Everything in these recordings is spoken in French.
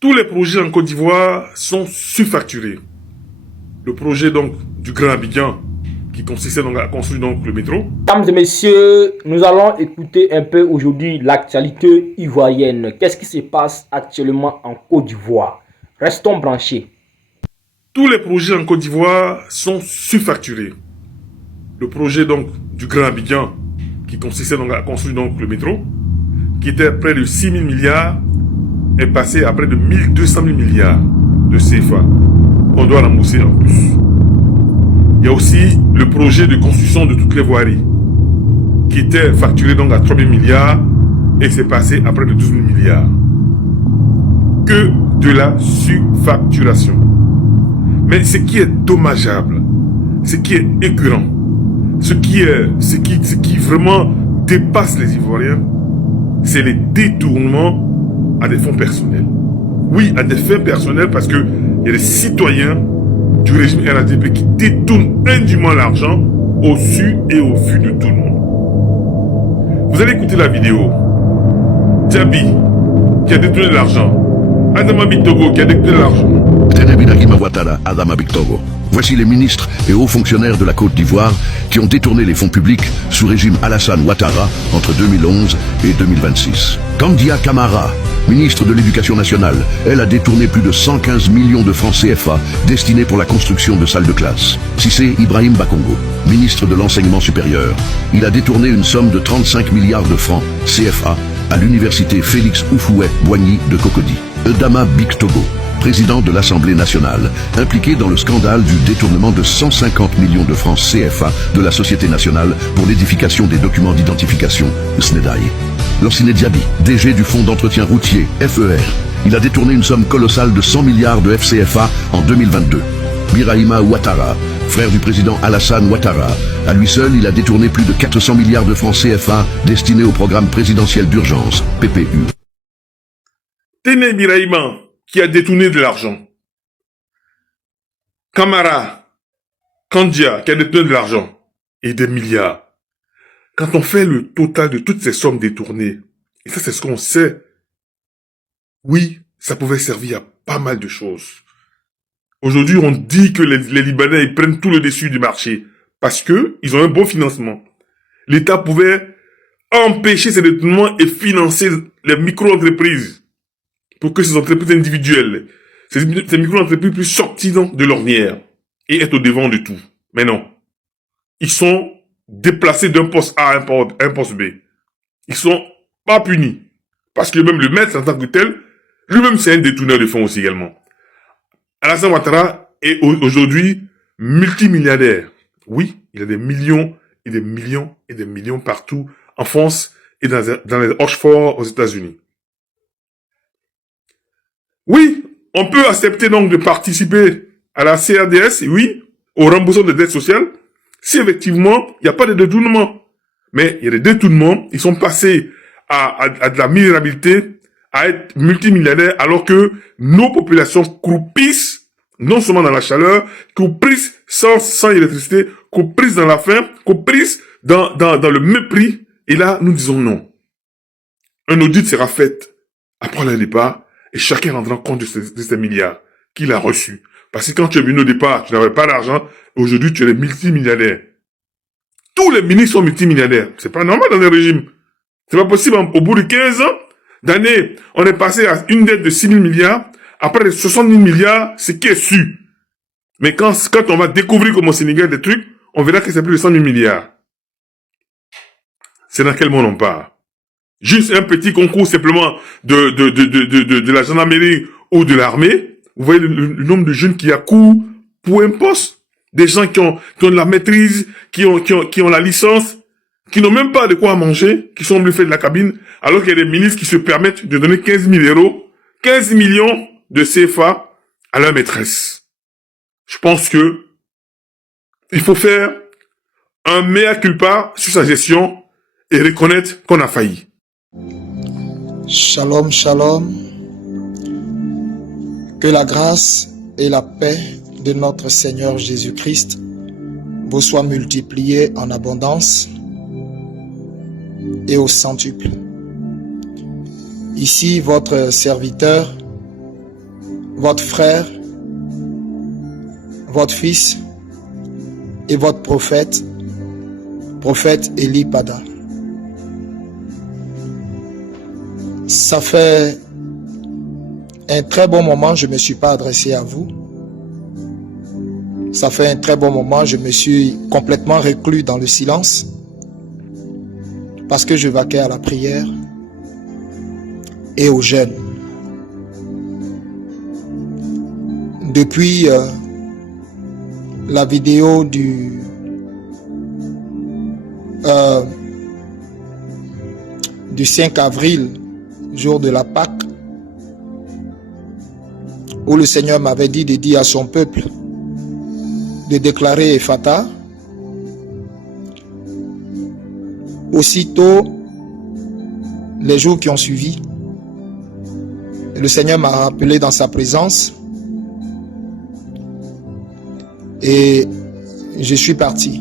Tous les projets en Côte d'Ivoire sont surfacturés. Le projet donc du Grand Abidjan, qui consistait donc à construire donc le métro. Mesdames et messieurs, nous allons écouter un peu aujourd'hui l'actualité ivoirienne. Qu'est-ce qui se passe actuellement en Côte d'Ivoire? Restons branchés. Tous les projets en Côte d'Ivoire sont surfacturés. Le projet donc du Grand Abidjan, qui consistait donc à construire donc le métro, qui était près de 6 000 milliards, est passé à près de 1 200 000 milliards de CFA qu'on doit rembourser en plus. Il y a aussi le projet de construction de toutes les voiries, qui était facturé donc à 3 000 milliards et c'est passé à près de 12 000 milliards. Que de la surfacturation. Mais ce qui est dommageable, ce qui est écœurant, ce qui vraiment dépasse les Ivoiriens, c'est les détournements à des fonds personnels. Oui, à des fins personnels, parce que il y a des citoyens du régime RADP qui détournent indûment l'argent au su et au vu de tout le monde. Vous allez écouter la vidéo. Djabi, qui a détourné l'argent. Adama Bictogo, qui a détourné l'argent. Adama Bictogo. Voici les ministres et hauts fonctionnaires de la Côte d'Ivoire qui ont détourné les fonds publics sous régime Alassane Ouattara entre 2011 et 2026. Kandia Camara, ministre de l'Éducation nationale, elle a détourné plus de 115 millions de francs CFA destinés pour la construction de salles de classe. Cissé Ibrahim Bakongo, ministre de l'Enseignement supérieur, il a détourné une somme de 35 milliards de francs CFA à l'université Félix Houphouët-Boigny de Cocody. Adama Bictogo, président de l'Assemblée nationale, impliqué dans le scandale du détournement de 150 millions de francs CFA de la Société nationale pour l'édification des documents d'identification, SNEDAI. Lorsiné Diaby, DG du Fonds d'entretien routier, FER, il a détourné une somme colossale de 100 milliards de FCFA en 2022. Birahima Ouattara, frère du président Alassane Ouattara, à lui seul, il a détourné plus de 400 milliards de francs CFA destinés au programme présidentiel d'urgence, PPU. Téné Birahima, qui a détourné de l'argent. Camara, Kandia, qui a détourné de l'argent. Et des milliards. Quand on fait le total de toutes ces sommes détournées, et ça c'est ce qu'on sait, oui, ça pouvait servir à pas mal de choses. Aujourd'hui, on dit que les Libanais ils prennent tout le dessus du marché parce que ils ont un bon financement. L'État pouvait empêcher ces détournements et financer les micro-entreprises pour que ces entreprises individuelles, ces micro-entreprises puissent sortir de l'ornière et être au devant de tout. Mais non. Ils sont déplacés d'un poste A à un poste B. Ils sont pas punis. Parce que même le maître en tant que tel, lui-même c'est un détourneur de fonds aussi également. Alassane Ouattara est aujourd'hui multimilliardaire. Oui, il a des millions et des millions et des millions partout en France et dans les Rochefort aux États-Unis. Oui, on peut accepter donc de participer à la CRDS, oui, au remboursement des dettes sociales, si effectivement, il n'y a pas de détournement. Mais il y a des détournements, ils sont passés à de la misérabilité, à être multimilliardaires, alors que nos populations croupissent, non seulement dans la chaleur, croupissent sans électricité, croupissent dans la faim, croupissent dans le mépris. Et là, nous disons non. Un audit sera fait après le départ, et chacun rendra compte de ces milliards qu'il a reçus. Parce que quand tu es venu au départ, tu n'avais pas d'argent, aujourd'hui tu es multimilliardaire. Tous les ministres sont multimilliardaires. C'est pas normal dans un régime. C'est pas possible. Au bout de 15 ans d'années, on est passé à une dette de 6 000 milliards, après les 60 000 milliards, c'est qui est su. Mais quand on va découvrir comme au Sénégal des trucs, on verra que c'est plus de 100 000 milliards. C'est dans quel monde on part? Juste un petit concours simplement de la gendarmerie ou de l'armée. Vous voyez le nombre de jeunes qui accourent pour un poste. Des gens qui ont de la maîtrise, qui ont la licence, qui n'ont même pas de quoi manger, qui sont obligés de faire de la cabine, alors qu'il y a des ministres qui se permettent de donner 15 000 euros, 15 millions de CFA à leur maîtresse. Je pense que il faut faire un mea culpa sur sa gestion et reconnaître qu'on a failli. Shalom, shalom. Que la grâce et la paix de notre Seigneur Jésus-Christ vous soient multipliées en abondance et au centuple. Ici, votre serviteur, votre frère, votre fils et votre prophète Eli Pada. Ça fait un très bon moment, je ne me suis pas adressé à vous. Ça fait un très bon moment, je me suis complètement reclus dans le silence parce que je vaquais à la prière et au jeûne. Depuis la vidéo du 5 avril, jour de la Pâque, où le Seigneur m'avait dit de dire à son peuple de déclarer Ephata. Aussitôt, les jours qui ont suivi, le Seigneur m'a rappelé dans sa présence et je suis parti.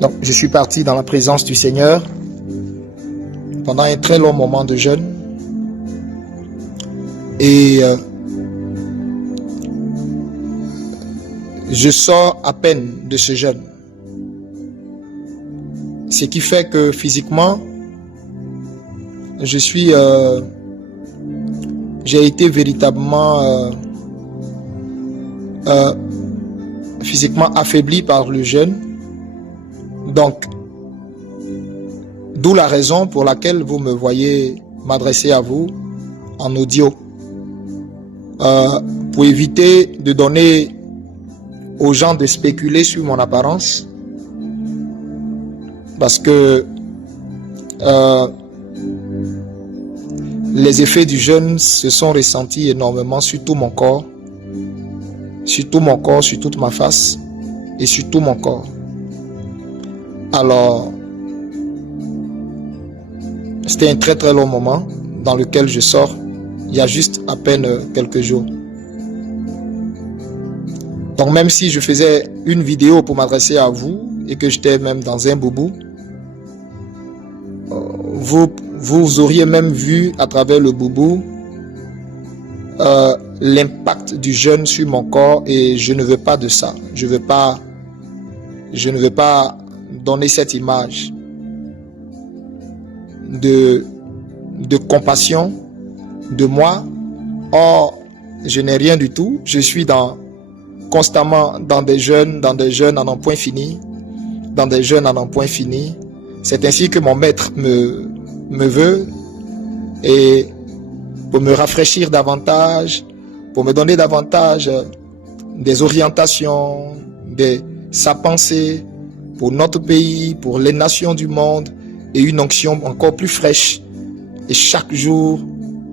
Donc, je suis parti dans la présence du Seigneur pendant un très long moment de jeûne et je sors à peine de ce jeûne. Ce qui fait que physiquement, j'ai été véritablement physiquement affaibli par le jeûne. Donc, d'où la raison pour laquelle vous me voyez m'adresser à vous en audio. Pour éviter de donner aux gens de spéculer sur mon apparence. Parce que les effets du jeûne se sont ressentis énormément sur tout mon corps. Sur tout mon corps, sur toute ma face et sur tout mon corps. Alors, c'était un très très long moment dans lequel je sors il y a juste à peine quelques jours. Donc même si je faisais une vidéo pour m'adresser à vous et que j'étais même dans un boubou, vous auriez même vu à travers le boubou l'impact du jeûne sur mon corps et je ne veux pas de ça. Je ne veux pas donner cette image de compassion de moi. Or, je n'ai rien du tout. Je suis constamment dans des jeûnes à n'en point fini. Dans des jeûnes à n'en point fini. C'est ainsi que mon maître me veut. Et pour me rafraîchir davantage, pour me donner davantage des orientations, sa pensée pour notre pays, pour les nations du monde et une onction encore plus fraîche. Et chaque jour,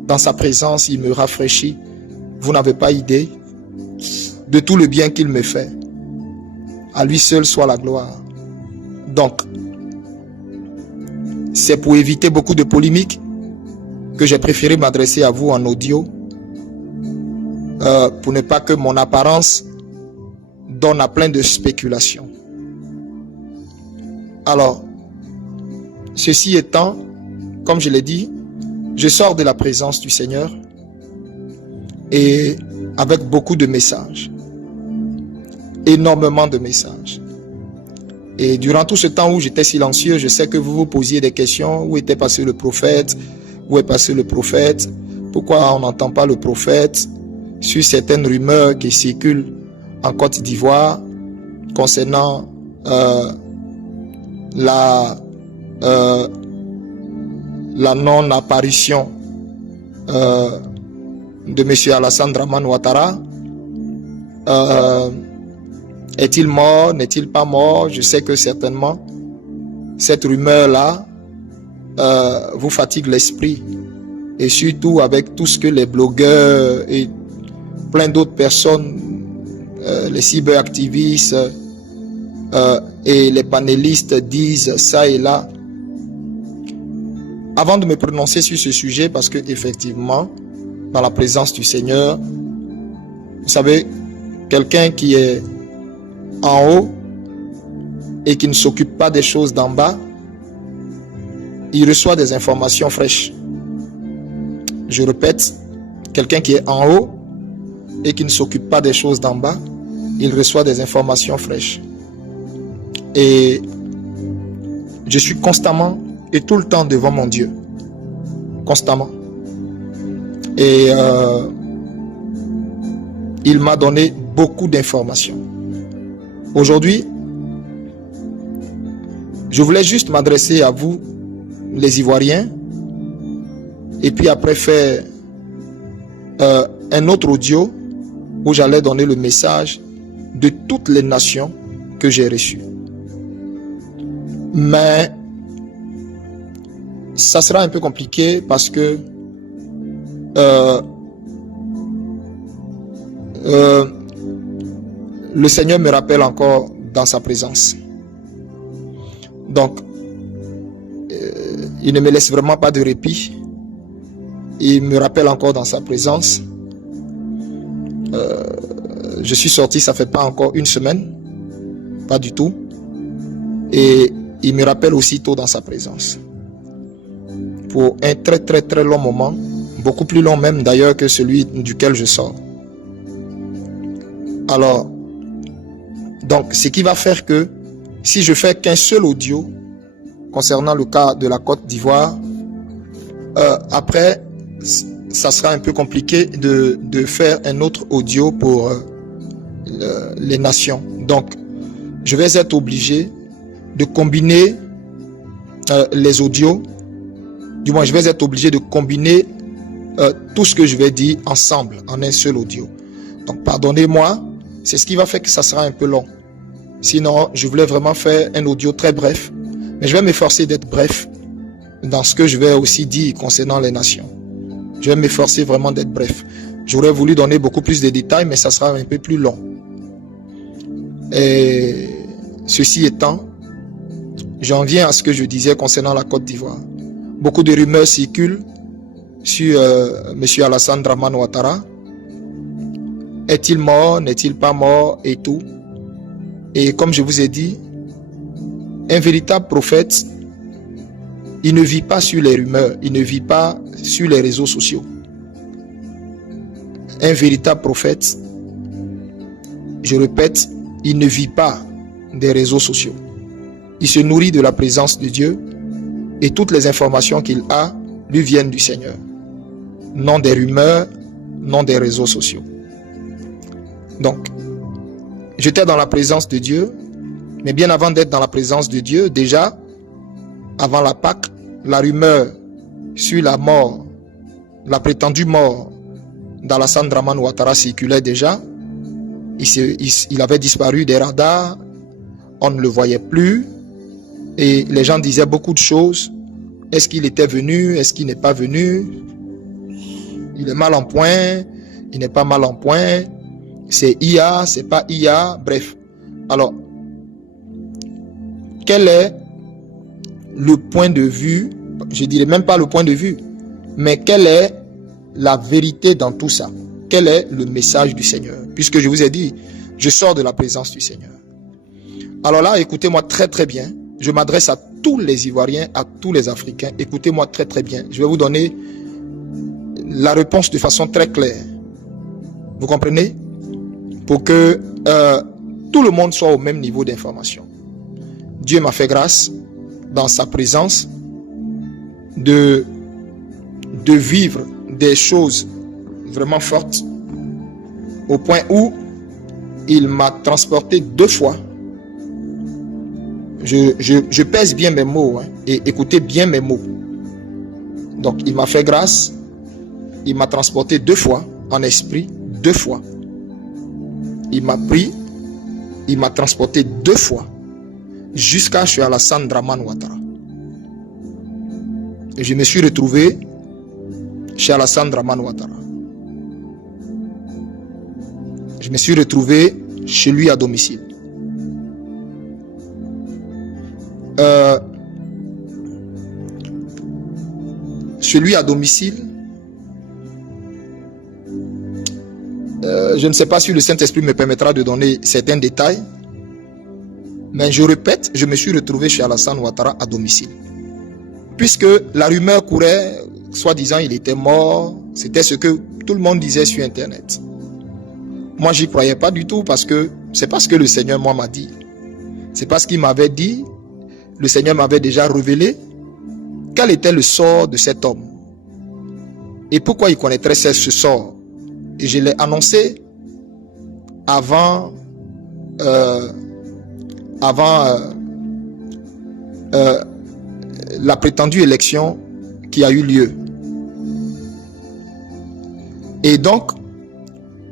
dans sa présence, il me rafraîchit. Vous n'avez pas idée de tout le bien qu'il me fait. À lui seul soit la gloire. Donc, c'est pour éviter beaucoup de polémiques que j'ai préféré m'adresser à vous en audio pour ne pas que mon apparence donne à plein de spéculations. Alors, ceci étant, comme je l'ai dit, je sors de la présence du Seigneur et avec beaucoup de messages, énormément de messages. Et durant tout ce temps où j'étais silencieux, je sais que vous vous posiez des questions. Où était passé le prophète? Où est passé le prophète? Pourquoi on n'entend pas le prophète? Sur certaines rumeurs qui circulent en Côte d'Ivoire concernant la non-apparition de M. Alassane Dramane Ouattara. Est-il mort? N'est-il pas mort? Je sais que certainement cette rumeur-là vous fatigue l'esprit. Et surtout avec tout ce que les blogueurs et plein d'autres personnes, les cyberactivistes et les panélistes disent ça et là. Avant de me prononcer sur ce sujet, parce que effectivement, dans la présence du Seigneur, vous savez, quelqu'un qui est en haut et qui ne s'occupe pas des choses d'en bas, il reçoit des informations fraîches. Je répète, quelqu'un qui est en haut et qui ne s'occupe pas des choses d'en bas, il reçoit des informations fraîches. Et je suis constamment et tout le temps devant mon Dieu. Constamment. Et il m'a donné beaucoup d'informations. Aujourd'hui, je voulais juste m'adresser à vous, les Ivoiriens, et puis après faire un autre audio où j'allais donner le message de toutes les nations que j'ai reçues. Mais ça sera un peu compliqué parce que le Seigneur me rappelle encore dans sa présence. Donc, il ne me laisse vraiment pas de répit. Il me rappelle encore dans sa présence. Je suis sorti, ça fait pas encore une semaine. Pas du tout. Et il me rappelle aussitôt dans sa présence. Pour un très très très long moment. Beaucoup plus long même d'ailleurs que celui duquel je sors. Alors, donc ce qui va faire que si je fais qu'un seul audio concernant le cas de la Côte d'Ivoire, après ça sera un peu compliqué de faire un autre audio pour les nations. Donc je vais être obligé de combiner les audios. Du moins je vais être obligé de combiner tout ce que je vais dire ensemble en un seul audio. Donc pardonnez-moi, c'est ce qui va faire que ça sera un peu long. Sinon, je voulais vraiment faire un audio très bref. Mais je vais m'efforcer d'être bref dans ce que je vais aussi dire concernant les nations. Je vais m'efforcer vraiment d'être bref. J'aurais voulu donner beaucoup plus de détails, mais ça sera un peu plus long. Et ceci étant, j'en viens à ce que je disais concernant la Côte d'Ivoire. Beaucoup de rumeurs circulent sur M. Alassane Dramane Ouattara. Est-il mort? N'est-il pas mort? Et tout. Et comme je vous ai dit, un véritable prophète, il ne vit pas sur les rumeurs, il ne vit pas sur les réseaux sociaux. Un véritable prophète, je répète, il ne vit pas des réseaux sociaux. Il se nourrit de la présence de Dieu et toutes les informations qu'il a lui viennent du Seigneur. Non des rumeurs, non des réseaux sociaux. Donc, j'étais dans la présence de Dieu, mais bien avant d'être dans la présence de Dieu, déjà, avant la Pâque, la rumeur sur la mort, la prétendue mort d'Alassane Dramane Ouattara circulait déjà. Il avait disparu des radars, on ne le voyait plus, et les gens disaient beaucoup de choses. Est-ce qu'il était venu? Est-ce qu'il n'est pas venu? Il est mal en point, il n'est pas mal en point. C'est IA, c'est pas IA, bref. Alors, quel est le point de vue, je dirais même pas le point de vue, mais quelle est la vérité dans tout ça? Quel est le message du Seigneur? Puisque je vous ai dit, je sors de la présence du Seigneur. Alors là, écoutez-moi très très bien. Je m'adresse à tous les Ivoiriens, à tous les Africains. Écoutez-moi très très bien. Je vais vous donner la réponse de façon très claire. Vous comprenez? Pour que tout le monde soit au même niveau d'information. Dieu m'a fait grâce, dans sa présence, de vivre des choses vraiment fortes, au point où il m'a transporté 2 fois. Je pèse bien mes mots, hein, et écoutez bien mes mots. Donc il m'a fait grâce, il m'a transporté 2 fois en esprit, 2 fois. Il m'a pris, il m'a transporté 2 fois jusqu'à chez Alassane Dramane Ouattara. Et je me suis retrouvé chez Alassane Dramane Ouattara. Je me suis retrouvé chez lui à domicile. Chez lui à domicile, je ne sais pas si le Saint-Esprit me permettra de donner certains détails, mais je répète, je me suis retrouvé chez Alassane Ouattara à domicile. Puisque la rumeur courait, soi-disant il était mort, c'était ce que tout le monde disait sur Internet. moi j'y croyais pas du tout parce que c'est pas ce que le Seigneur moi m'a dit. C'est pas ce qu'il m'avait dit. Le Seigneur m'avait déjà révélé quel était le sort de cet homme et pourquoi il connaîtrait ce sort. Et je l'ai annoncé avant la prétendue élection qui a eu lieu. Et donc,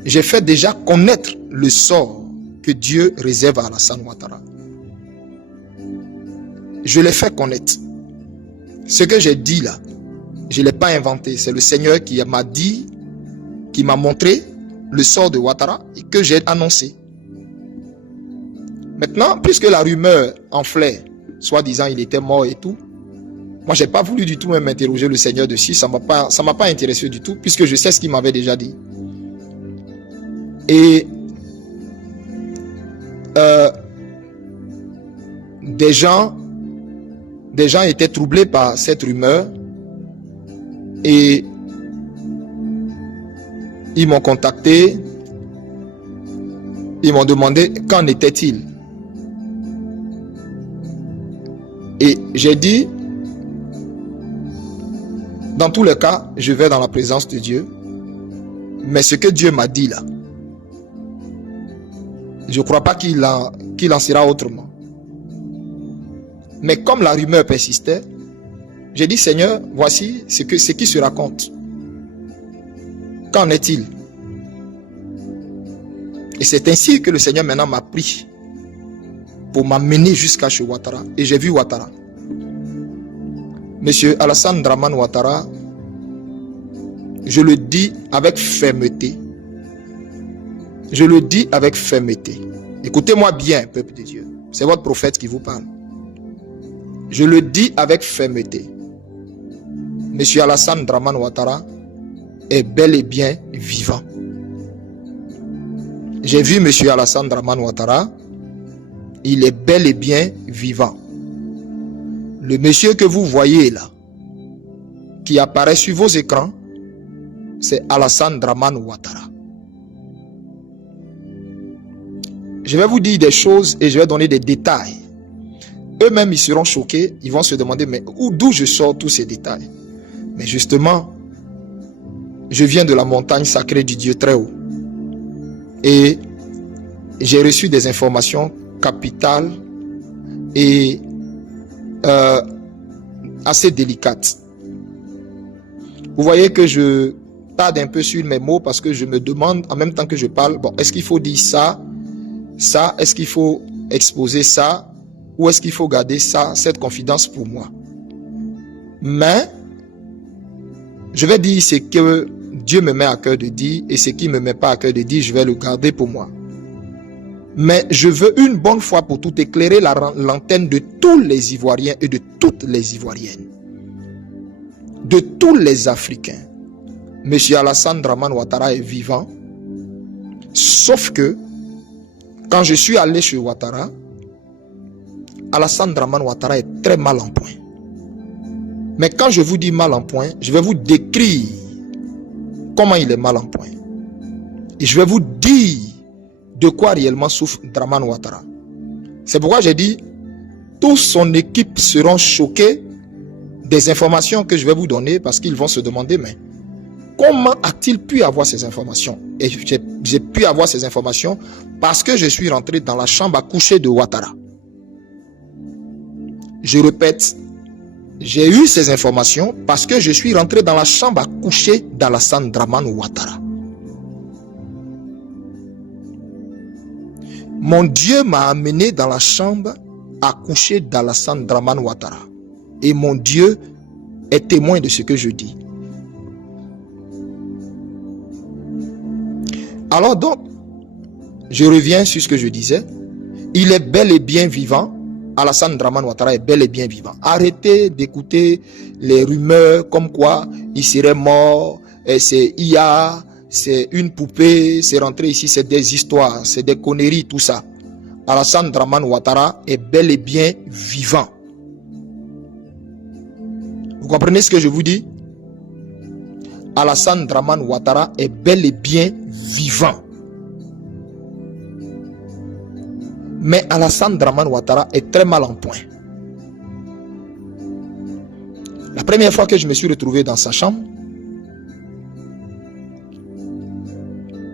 j'ai fait déjà connaître le sort que Dieu réserve à Alassane Ouattara. Je l'ai fait connaître. Ce que j'ai dit là, je ne l'ai pas inventé. C'est le Seigneur qui m'a dit, qui m'a montré le sort de Ouattara et que j'ai annoncé. Maintenant, puisque la rumeur enflait, soi-disant il était mort et tout, moi j'ai pas voulu du tout même interroger le Seigneur dessus, ça m'a pas intéressé du tout, puisque je sais ce qu'il m'avait déjà dit. Et des gens étaient troublés par cette rumeur et ils m'ont contacté, ils m'ont demandé qu'en était-il. Et j'ai dit, dans tous les cas, je vais dans la présence de Dieu, mais ce que Dieu m'a dit là, je ne crois pas qu'il en sera autrement. Mais comme la rumeur persistait, j'ai dit, Seigneur, voici ce qui se raconte. Qu'en est-il? Et c'est ainsi que le Seigneur maintenant m'a pris pour m'amener jusqu'à chez Ouattara. Et j'ai vu Ouattara. Monsieur Alassane Dramane Ouattara, je le dis avec fermeté. Je le dis avec fermeté. Écoutez-moi bien, peuple de Dieu. C'est votre prophète qui vous parle. Je le dis avec fermeté. Monsieur Alassane Dramane Ouattara est bel et bien vivant. J'ai vu Monsieur Alassane Dramane Ouattara. Il est bel et bien vivant. Le monsieur que vous voyez là, qui apparaît sur vos écrans, c'est Alassane Dramane Ouattara. Je vais vous dire des choses et je vais donner des détails. Eux-mêmes, ils seront choqués. Ils vont se demander, mais d'où je sors tous ces détails? Mais justement, je viens de la montagne sacrée du Dieu très haut. Et j'ai reçu des informations capitales et assez délicates. Vous voyez que je tarde un peu sur mes mots parce que je me demande en même temps que je parle, bon, est-ce qu'il faut dire ça, est-ce qu'il faut exposer ça, ou est-ce qu'il faut garder ça, cette confidence pour moi? Mais je vais dire ce que Dieu me met à cœur de dire, et ce qui ne me met pas à cœur de dire, je vais le garder pour moi. Mais je veux une bonne fois pour tout éclairer l'antenne de tous les Ivoiriens et de toutes les Ivoiriennes, de tous les Africains. Monsieur Alassane Dramane Ouattara est vivant, sauf que quand je suis allé chez Ouattara, Alassane Dramane Ouattara est très mal en point. Mais quand je vous dis mal en point, je vais vous décrire comment il est mal en point. Et je vais vous dire de quoi réellement souffre Dramane Ouattara. C'est pourquoi j'ai dit, toute son équipe seront choqués des informations que je vais vous donner, parce qu'ils vont se demander, mais comment a-t-il pu avoir ces informations? Et j'ai pu avoir ces informations parce que je suis rentré dans la chambre à coucher de Ouattara. Je répète, j'ai eu ces informations parce que je suis rentré dans la chambre à coucher d'Alassane Dramane Ouattara. Mon Dieu m'a amené dans la chambre à coucher d'Alassane Dramane Ouattara. Et mon Dieu est témoin de ce que je dis. Alors donc, je reviens sur ce que je disais. Il est bel et bien vivant. Alassane Dramane Ouattara est bel et bien vivant. Arrêtez d'écouter les rumeurs comme quoi il serait mort, c'est IA, c'est une poupée, c'est rentré ici, c'est des histoires, c'est des conneries, tout ça. Alassane Dramane Ouattara est bel et bien vivant. Vous comprenez ce que je vous dis? Alassane Dramane Ouattara est bel et bien vivant. Mais Alassane Dramane Ouattara est très mal en point. La première fois que je me suis retrouvé dans sa chambre,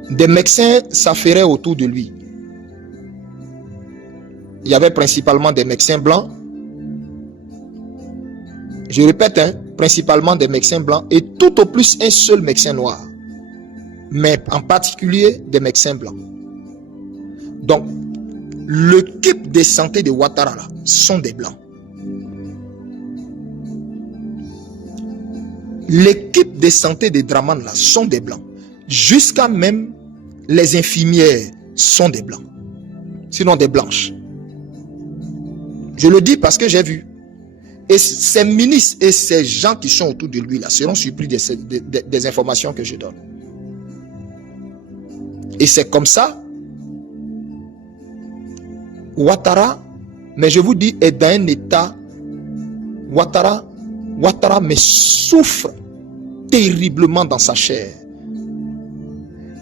des médecins s'affairaient autour de lui. Il y avait principalement des médecins blancs. Je répète, hein, principalement des médecins blancs et tout au plus un seul médecin noir. Mais en particulier des médecins blancs. Donc, l'équipe de santé de Ouattara là, sont des blancs. L'équipe de santé de Dramane là sont des blancs. Jusqu'à même les infirmières sont des blancs. Sinon des blanches. Je le dis parce que j'ai vu. Et ces ministres et ces gens qui sont autour de lui là seront surpris des informations que je donne. Et c'est comme ça, Ouattara, mais je vous dis, est dans un état, Ouattara me souffre terriblement dans sa chair.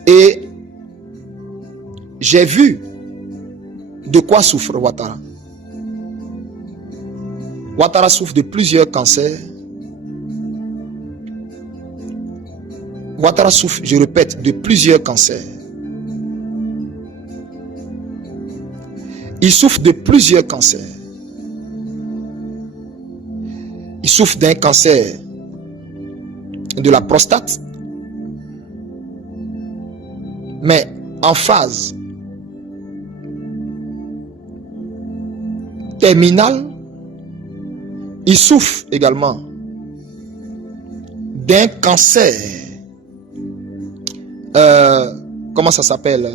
Et j'ai vu de quoi souffre Ouattara. Ouattara souffre de plusieurs cancers. Ouattara souffre, je répète, de plusieurs cancers. Il souffre de plusieurs cancers. Il souffre d'un cancer de la prostate. Mais en phase terminale, il souffre également d'un cancer. Comment ça s'appelle?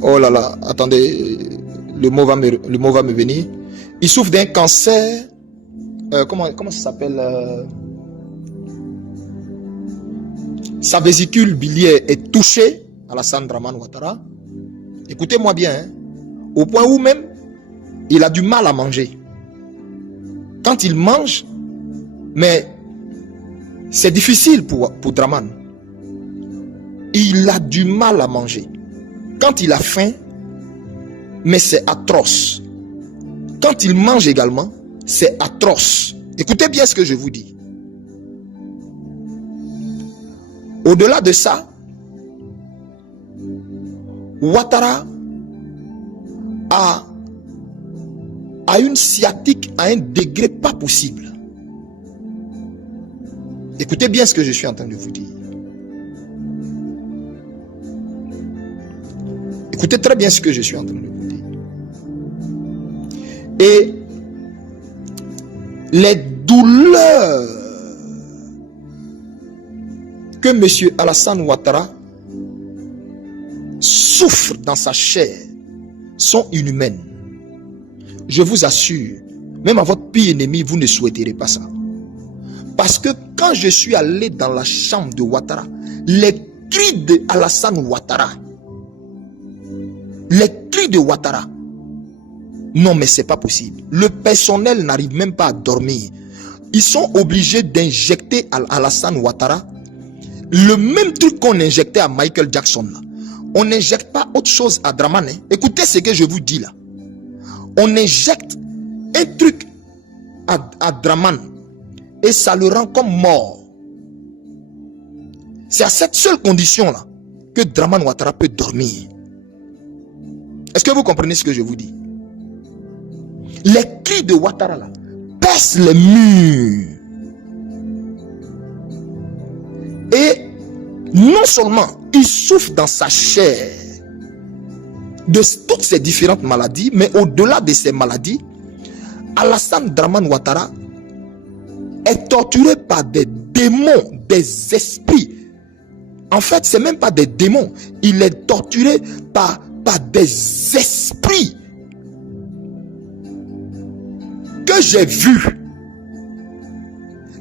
Oh là là, attendez, le mot va me venir. Il souffre d'un cancer. Comment ça s'appelle? Sa vésicule biliaire est touchée, Alassane Dramane Ouattara. Écoutez-moi bien, hein, au point où même il a du mal à manger. Quand il mange, mais c'est difficile pour Dramane. Il a du mal à manger. Quand il a faim, mais c'est atroce. Quand il mange également, c'est atroce. Écoutez bien ce que je vous dis. Au-delà de ça, Ouattara a une sciatique à un degré pas possible. Écoutez bien ce que je suis en train de vous dire. Écoutez très bien ce que je suis en train de vous dire. Et les douleurs que M. Alassane Ouattara souffre dans sa chair sont inhumaines. Je vous assure, même à votre pire ennemi, vous ne souhaiterez pas ça. Parce que quand je suis allé dans la chambre de Ouattara, les cris de Alassane Ouattara, les cris de Ouattara, non mais c'est pas possible. Le personnel n'arrive même pas à dormir. Ils sont obligés d'injecter à Alassane Ouattara le même truc qu'on injectait à Michael Jackson là. On n'injecte pas autre chose à Dramane. Écoutez ce que je vous dis là. On injecte un truc à Dramane et ça le rend comme mort. C'est à cette seule condition là que Dramane Ouattara peut dormir. Est-ce que vous comprenez ce que je vous dis? Les cris de Ouattara là percent les murs. Et non seulement il souffre dans sa chair de toutes ces différentes maladies, mais au-delà de ces maladies, Alassane Dramane Ouattara est torturé par des démons, des esprits. En fait, c'est même pas des démons. Il est torturé par des esprits que j'ai vus.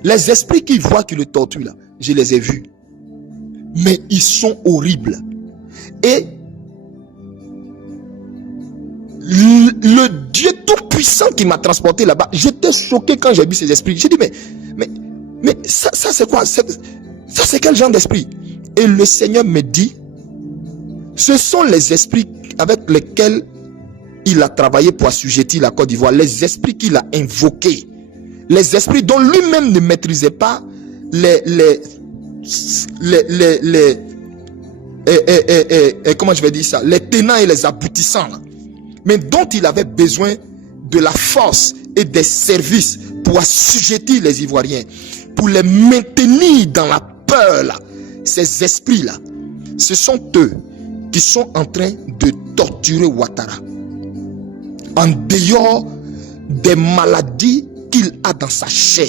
Les esprits qui voient qu'il le torture là, je les ai vus. Mais ils sont horribles. Et le Dieu tout-puissant qui m'a transporté là-bas, j'étais choqué quand j'ai vu ces esprits. J'ai dit, mais ça c'est quoi? Ça c'est quel genre d'esprit? Et le Seigneur me dit, ce sont les esprits avec lesquels il a travaillé pour assujettir la Côte d'Ivoire, les esprits qu'il a invoqués, les esprits dont lui-même ne maîtrisait pas comment je vais dire ça, les tenants et les aboutissants, là, mais dont il avait besoin de la force et des services pour assujettir les Ivoiriens, pour les maintenir dans la peur là. Ces esprits là, ce sont eux qui sont en train de torturer Ouattara en dehors des maladies qu'il a dans sa chair.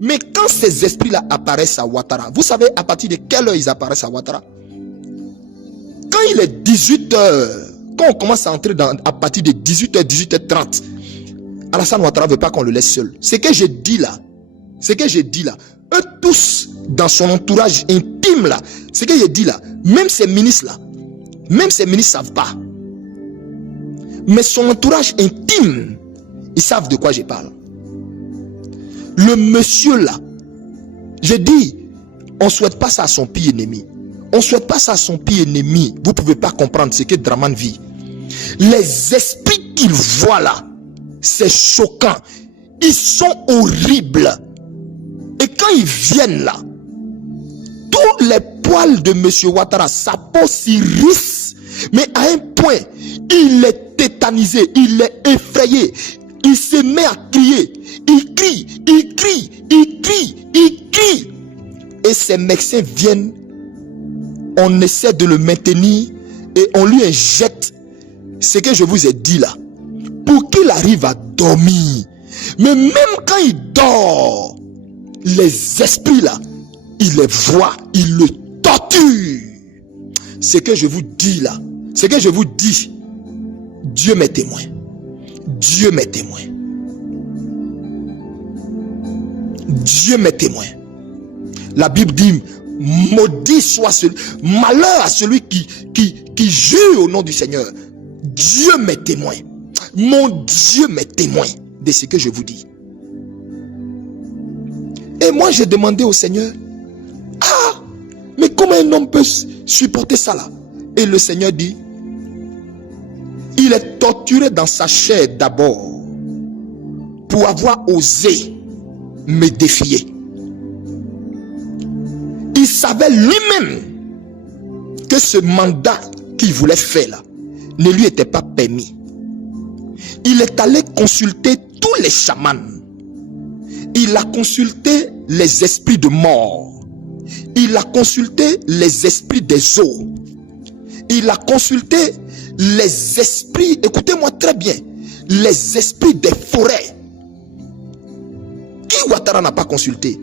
Mais quand ces esprits-là apparaissent à Ouattara, vous savez à partir de quelle heure ils apparaissent à Ouattara? Quand il est 18h, quand on commence à entrer à partir de 18h, 18h30, Alassane Ouattara ne veut pas qu'on le laisse seul. Ce que je dis là, eux tous dans son entourage intime là, ce que je dis là, même ces ministres là, même ces ministres ne savent pas. Mais son entourage intime, ils savent de quoi je parle. Le monsieur là, je dis, on ne souhaite pas ça à son pire ennemi. On ne souhaite pas ça à son pire ennemi. Vous ne pouvez pas comprendre ce que Dramane vit. Les esprits qu'il voit là, c'est choquant. Ils sont horribles. Et quand ils viennent là, tous les poils de monsieur Ouattara, sa peau s'irrisse. Mais à un point, il est tétanisé, il est effrayé. Il se met à crier. Il crie, il crie, il crie, il crie. Et ces médecins viennent. On essaie de le maintenir et on lui injecte ce que je vous ai dit là, pour qu'il arrive à dormir. Mais même quand il dort, les esprits là, il les voit, il le torture. Ce que je vous dis là, ce que je vous dis, Dieu m'est témoin. Dieu m'est témoin. Dieu m'est témoin. La Bible dit, maudit soit celui, malheur à celui qui jure au nom du Seigneur. Dieu m'est témoin. Mon Dieu m'est témoin de ce que je vous dis. Et moi j'ai demandé au Seigneur, ah, mais comment un homme peut supporter ça là? Et le Seigneur dit, il est torturé dans sa chair d'abord pour avoir osé me défier. Il savait lui-même que ce mandat qu'il voulait faire là ne lui était pas permis. Il est allé consulter tous les chamans. Il a consulté les esprits de mort. Il a consulté les esprits des eaux. Il a consulté les esprits, écoutez-moi très bien, les esprits des forêts. Qui Ouattara n'a pas consulté?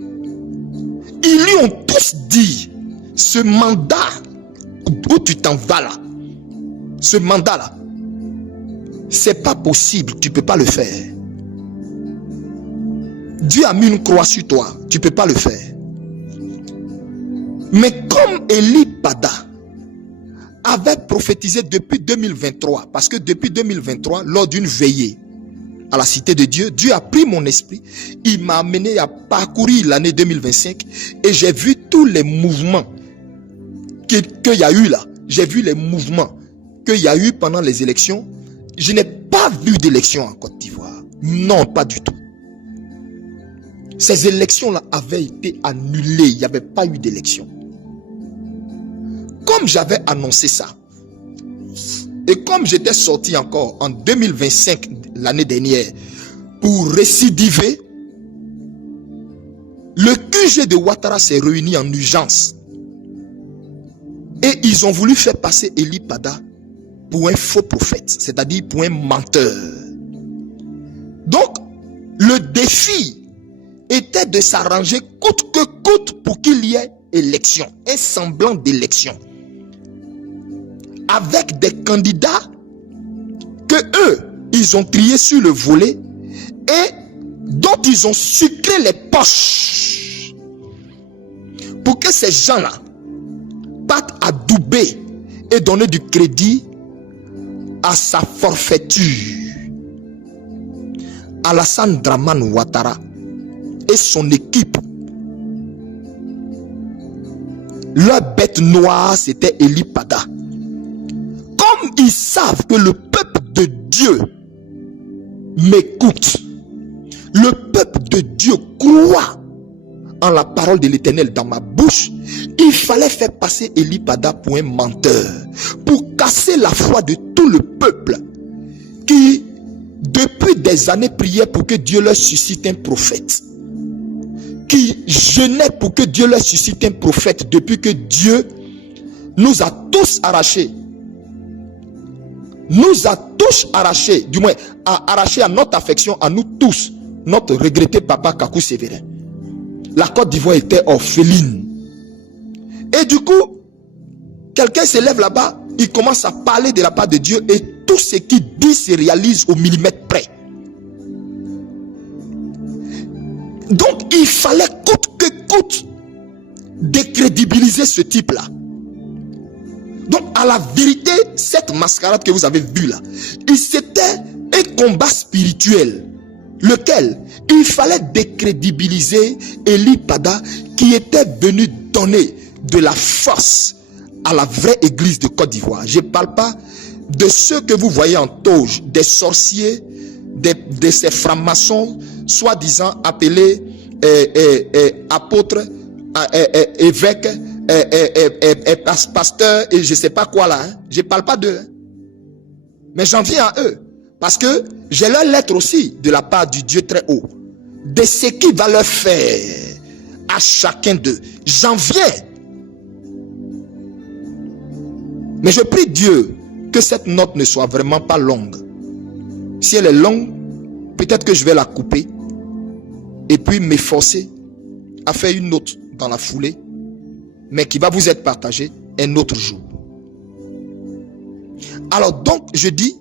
Ils lui ont tous dit, ce mandat où tu t'en vas là, ce mandat là, c'est pas possible, tu peux pas le faire. Dieu a mis une croix sur toi, tu peux pas le faire. Mais comme Eli Pada avait prophétisé depuis 2023, parce que depuis 2023, lors d'une veillée à la cité de Dieu, Dieu a pris mon esprit, il m'a amené à parcourir l'année 2025 et j'ai vu tous les mouvements qu'il y a eu là. J'ai vu les mouvements qu'il y a eu pendant les élections. Je n'ai pas vu d'élection en Côte d'Ivoire. Non, pas du tout. Ces élections-là avaient été annulées. Il n'y avait pas eu d'élection. Comme j'avais annoncé ça, et comme j'étais sorti encore en 2025, l'année dernière, pour récidiver, le QG de Ouattara s'est réuni en urgence. Et ils ont voulu faire passer Eli Pada pour un faux prophète, c'est-à-dire pour un menteur. Donc, le défi était de s'arranger coûte que coûte pour qu'il y ait élection, un semblant d'élection, avec des candidats que eux, ils ont triés sur le volet et dont ils ont sucré les poches pour que ces gens-là partent adouber et donner du crédit à sa forfaiture. Alassane Dramane Ouattara et son équipe, Leur bête noire, c'était Eli Pada. Comme ils savent que le peuple de Dieu m'écoute, le peuple de Dieu croit en la parole de l'Éternel dans ma bouche, il fallait faire passer Eli Pada pour un menteur, pour casser la foi de tout le peuple qui, depuis des années, priait pour que Dieu leur suscite un prophète, qui jeûnait pour que Dieu leur suscite un prophète, depuis que Dieu nous a tous arrachés. Nous a tous arrachés, du moins a arraché à notre affection, à nous tous, notre regretté papa Kakou Sévérin. La Côte d'Ivoire était orpheline. Et du coup, quelqu'un se lève là-bas, il commence à parler de la part de Dieu et tout ce qu'il dit se réalise au millimètre près. Donc, il fallait coûte que coûte décrédibiliser ce type-là. Donc, à la vérité, cette mascarade que vous avez vue là, c'était un combat spirituel. Lequel il fallait décrédibiliser Eli Pada, qui était venu donner de la force à la vraie église de Côte d'Ivoire. Je ne parle pas de ceux que vous voyez en toge, des sorciers, de ces francs-maçons, soi-disant appelés apôtres, évêques, pasteurs, et je ne sais pas quoi là. Hein. Je ne parle pas d'eux. Hein. Mais j'en viens à eux. Parce que j'ai leur lettre aussi de la part du Dieu très haut. De ce qu'il va leur faire à chacun d'eux. J'en viens. Mais je prie Dieu que cette note ne soit vraiment pas longue. Si elle est longue, peut-être que je vais la couper. Et puis m'efforcer à faire une note dans la foulée. Mais qui va vous être partagée un autre jour. Alors donc, je dis,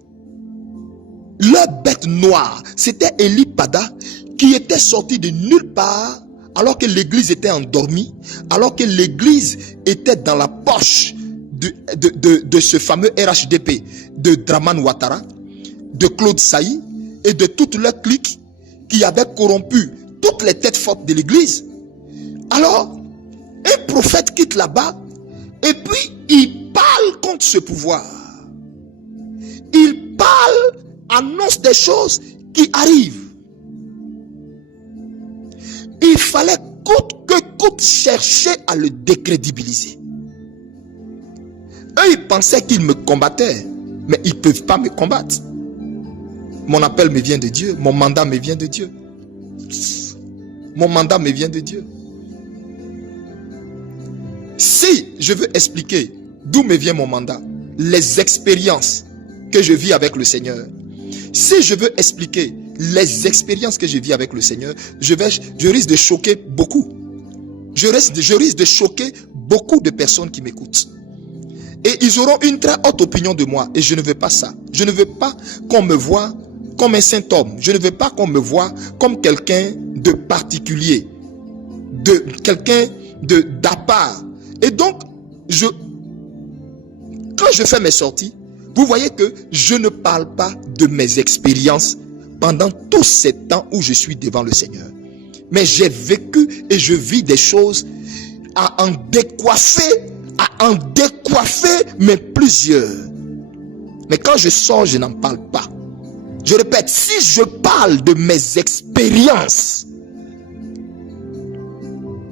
leur bête noire, c'était Eli Pada qui était sorti de nulle part alors que l'église était endormie, alors que l'église était dans la poche de ce fameux RHDP, de Dramane Ouattara, de Claude Saï et de toute leur clique qui avait corrompu toutes les têtes fortes de l'église. Alors, un prophète quitte là-bas et puis il parle contre ce pouvoir. Il parle, annonce des choses qui arrivent. Il fallait coûte que coûte chercher à le décrédibiliser. Eux, ils pensaient qu'ils me combattaient, mais ils ne peuvent pas me combattre. Mon appel me vient de Dieu, mon mandat me vient de Dieu. Mon mandat me vient de Dieu. Si je veux expliquer d'où me vient mon mandat, les expériences que je vis avec le Seigneur, si je veux expliquer les expériences que je vis avec le Seigneur, je risque de choquer beaucoup. Je risque de choquer beaucoup de personnes qui m'écoutent. Et ils auront une très haute opinion de moi. Et je ne veux pas ça. Je ne veux pas qu'on me voie comme un saint homme. Je ne veux pas qu'on me voie comme quelqu'un de particulier. Quelqu'un d'à part. Et donc, quand je fais mes sorties, vous voyez que je ne parle pas de mes expériences pendant tous ces temps où je suis devant le Seigneur. Mais j'ai vécu et je vis des choses à en décoiffer, mais plusieurs. Mais quand je sors, je n'en parle pas. Je répète, si je parle de mes expériences,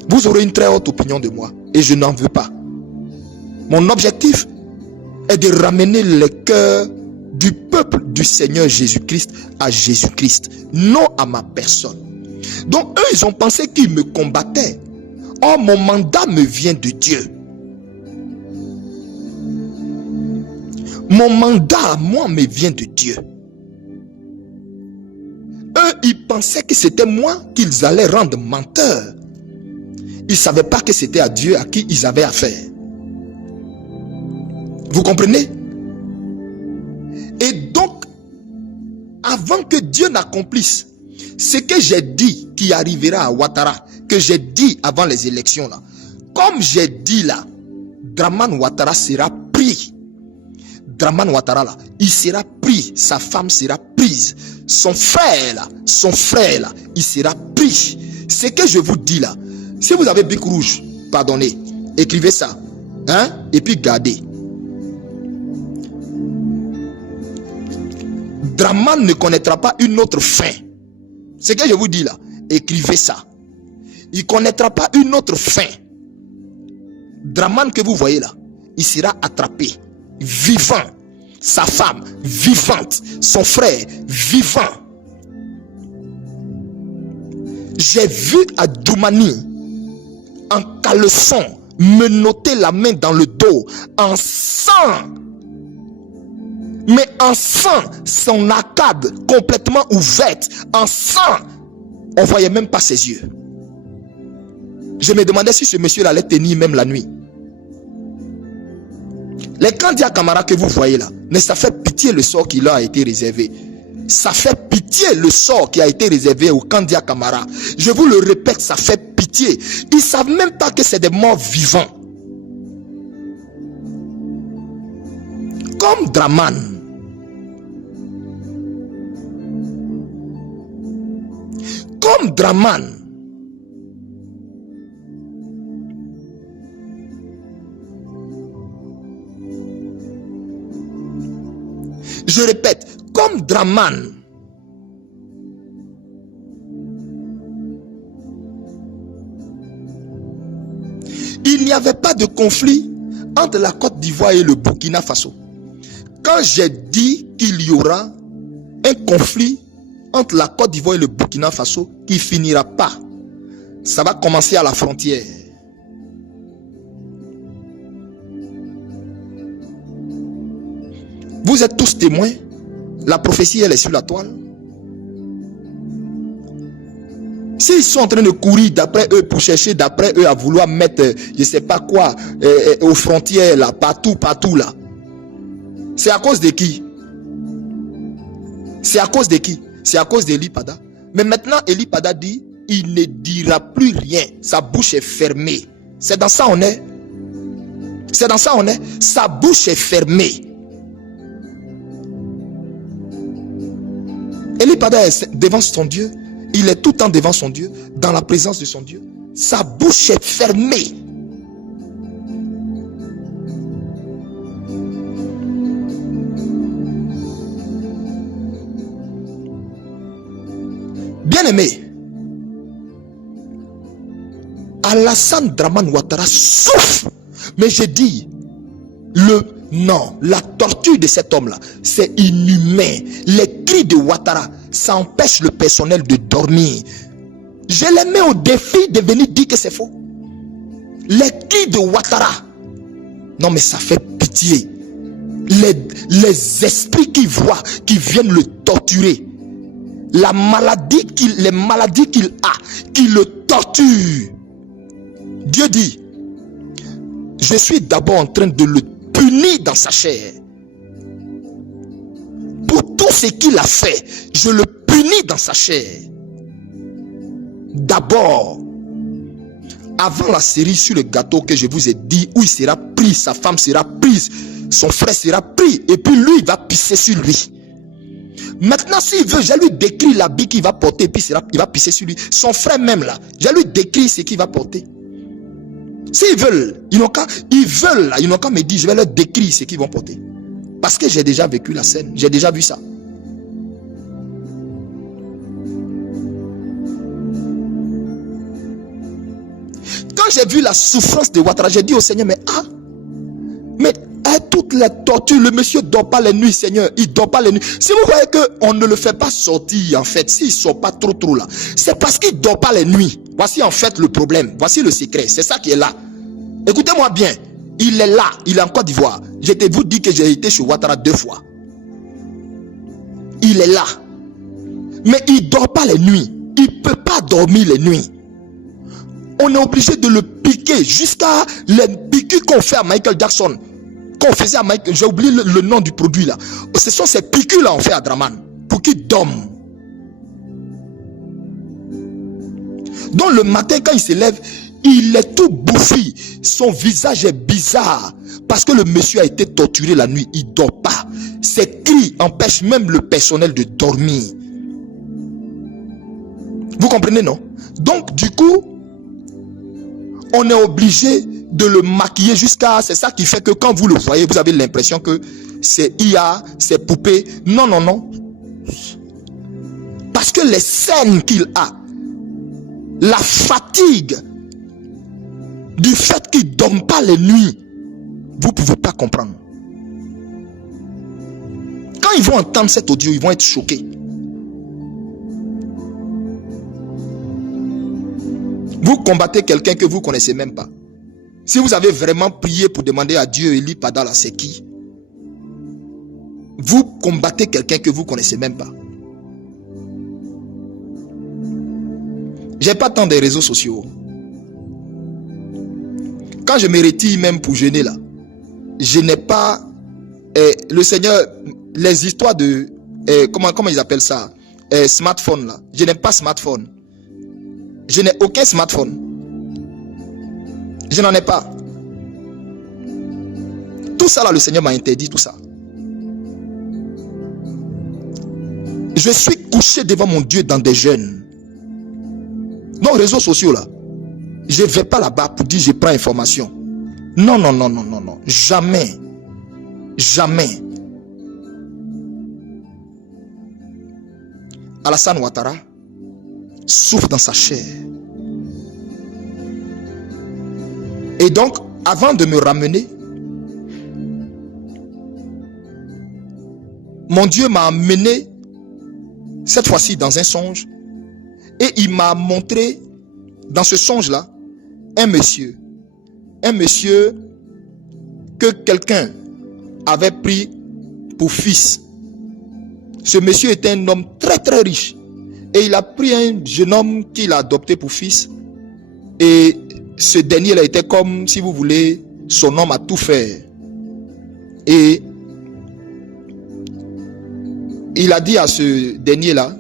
vous aurez une très haute opinion de moi et je n'en veux pas. Mon objectif est de ramener le cœur du peuple du Seigneur Jésus-Christ à Jésus-Christ, non à ma personne. Donc eux, ils ont pensé qu'ils me combattaient. Or, mon mandat me vient de Dieu. Mon mandat à moi me vient de Dieu. Eux, ils pensaient que c'était moi qu'ils allaient rendre menteur. Ils ne savaient pas que c'était à Dieu à qui ils avaient affaire. Vous comprenez? Et donc, avant que Dieu n'accomplisse ce que j'ai dit qui arrivera à Ouattara, que j'ai dit avant les élections là, comme j'ai dit là, Dramane Ouattara sera pris. Dramane Ouattara là, il sera pris, sa femme sera prise, son frère là, il sera pris. Ce que je vous dis là, si vous avez bic rouge, pardonnez, Écrivez ça. Hein? Et puis gardez. Draman ne connaîtra pas une autre fin. Ce que je vous dis là, écrivez ça. Il ne connaîtra pas une autre fin. Draman que vous voyez là, il sera attrapé, vivant. Sa femme, vivante. Son frère, vivant. J'ai vu à Doumani, en caleçon, me noter la main dans le dos, en sang. Mais en sang, son arcade complètement ouverte, en sang. On ne voyait même pas ses yeux. Je me demandais si ce monsieur-là allait tenir même la nuit. Les Kandia Camara que vous voyez là, mais ça fait pitié le sort qui leur a été réservé. Ça fait pitié le sort qui a été réservé aux Kandia Camara. Je vous le répète, ça fait pitié. Ils ne savent même pas que c'est des morts vivants. Comme Draman. Comme Draman. Je répète, comme Draman. Il n'y avait pas de conflit entre la Côte d'Ivoire et le Burkina Faso. Quand j'ai dit qu'il y aura un conflit entre la Côte d'Ivoire et le Burkina Faso qui ne finira pas, ça va commencer à la frontière. Vous êtes tous témoins. La prophétie, elle est sur la toile. S'ils sont en train de courir d'après eux pour chercher d'après eux à vouloir mettre, je ne sais pas quoi, aux frontières, là, partout, là. C'est à cause de qui? C'est à cause de qui? C'est à cause d'Eli Pada. Mais maintenant, Eli Pada dit, il ne dira plus rien. Sa bouche est fermée. C'est dans ça on est. C'est dans ça on est. Sa bouche est fermée. Eli Pada est devant son Dieu. Il est tout le temps devant son Dieu, dans la présence de son Dieu. Sa bouche est fermée. Bien-aimé, Alassane Dramane Ouattara souffre. Mais je dis, la torture de cet homme-là, c'est inhumain. Les cris de Ouattara, ça empêche le personnel de dormir. Je les mets au défi de venir dire que c'est faux. Les cris de Ouattara, non mais ça fait pitié. Les esprits qui voient, qui viennent le torturer, les maladies qu'il a, qui le torturent. Dieu dit, je suis d'abord en train de le punir dans sa chair. Pour tout ce qu'il a fait, je le punis dans sa chair. D'abord, avant la série sur le gâteau que je vous ai dit, où il sera pris, sa femme sera prise, son frère sera pris, et puis lui, il va pisser sur lui. Maintenant, s'il veut, je lui décris l'habit qu'il va porter, et puis il va pisser sur lui. Son frère même là, je lui décris ce qu'il va porter. S'ils veulent, ils n'ont qu'à me dire, je vais leur décrire ce qu'ils vont porter. Parce que j'ai déjà vécu la scène, j'ai déjà vu ça. Quand j'ai vu la souffrance de Ouattara, j'ai dit au Seigneur, mais toutes les tortures, le monsieur ne dort pas les nuits, Seigneur, il ne dort pas les nuits. Si vous voyez qu'on ne le fait pas sortir, en fait, s'il ne sort pas trop là, c'est parce qu'il ne dort pas les nuits. Voici en fait le problème, voici le secret, c'est ça qui est là. Écoutez-moi bien, il est là, il est en Côte d'Ivoire. Je te vous dis que j'ai été chez Ouattara 2 fois. Il est là. Mais il ne dort pas les nuits. Il ne peut pas dormir les nuits. On est obligé de le piquer jusqu'à les piqûres qu'on fait à Michael Jackson. Qu'on faisait à Michael, j'ai oublié le nom du produit là. Ce sont ces piqûres là qu'on fait à Draman pour qu'il dorme. Donc le matin quand il se lève, il est tout bouffi. Son visage est bizarre. Parce que le monsieur a été torturé la nuit. Il ne dort pas. Ses cris empêchent même le personnel de dormir. Vous comprenez, non? Donc du coup, on est obligé de le maquiller jusqu'à... C'est ça qui fait que quand vous le voyez, vous avez l'impression que c'est IA, c'est poupée. Non, non, non. Parce que les scènes qu'il a, la fatigue du fait qu'il ne dorme pas les nuits, vous ne pouvez pas comprendre. Quand ils vont entendre cet audio, ils vont être choqués. Vous combattez quelqu'un que vous ne connaissez même pas. Si vous avez vraiment prié pour demander à Dieu, Eli Padala, c'est qui? Vous combattez quelqu'un que vous ne connaissez même pas. J'ai pas tant des réseaux sociaux. Quand je me retire même pour jeûner là, je n'ai pas le Seigneur, les histoires de comment ils appellent ça, smartphone là. Je n'ai pas smartphone. Je n'ai aucun smartphone. Je n'en ai pas. Tout ça là, le Seigneur m'a interdit tout ça. Je suis couché devant mon Dieu dans des jeûnes. Dans les réseaux sociaux là, je ne vais pas là-bas pour dire je prends information. Non, non, non, non, non, non. Jamais. Jamais. Alassane Ouattara souffre dans sa chair. Et donc, avant de me ramener, mon Dieu m'a amené, cette fois-ci dans un songe, et il m'a montré, dans ce songe-là, un monsieur que quelqu'un avait pris pour fils. Ce monsieur était un homme très très riche, et il a pris un jeune homme qu'il a adopté pour fils, et ce dernier-là était comme, si vous voulez, son homme à tout faire. Et il a dit à ce dernier-là,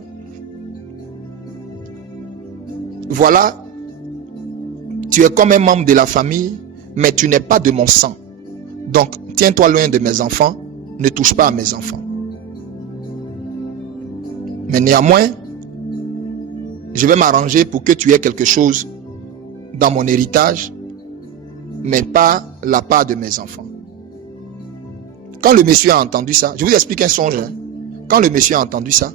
voilà, tu es comme un membre de la famille, mais tu n'es pas de mon sang. Donc, tiens-toi loin de mes enfants, ne touche pas à mes enfants. Mais néanmoins, je vais m'arranger pour que tu aies quelque chose dans mon héritage, mais pas la part de mes enfants. Quand le monsieur a entendu ça, je vous explique un songe. Hein? Quand le monsieur a entendu ça,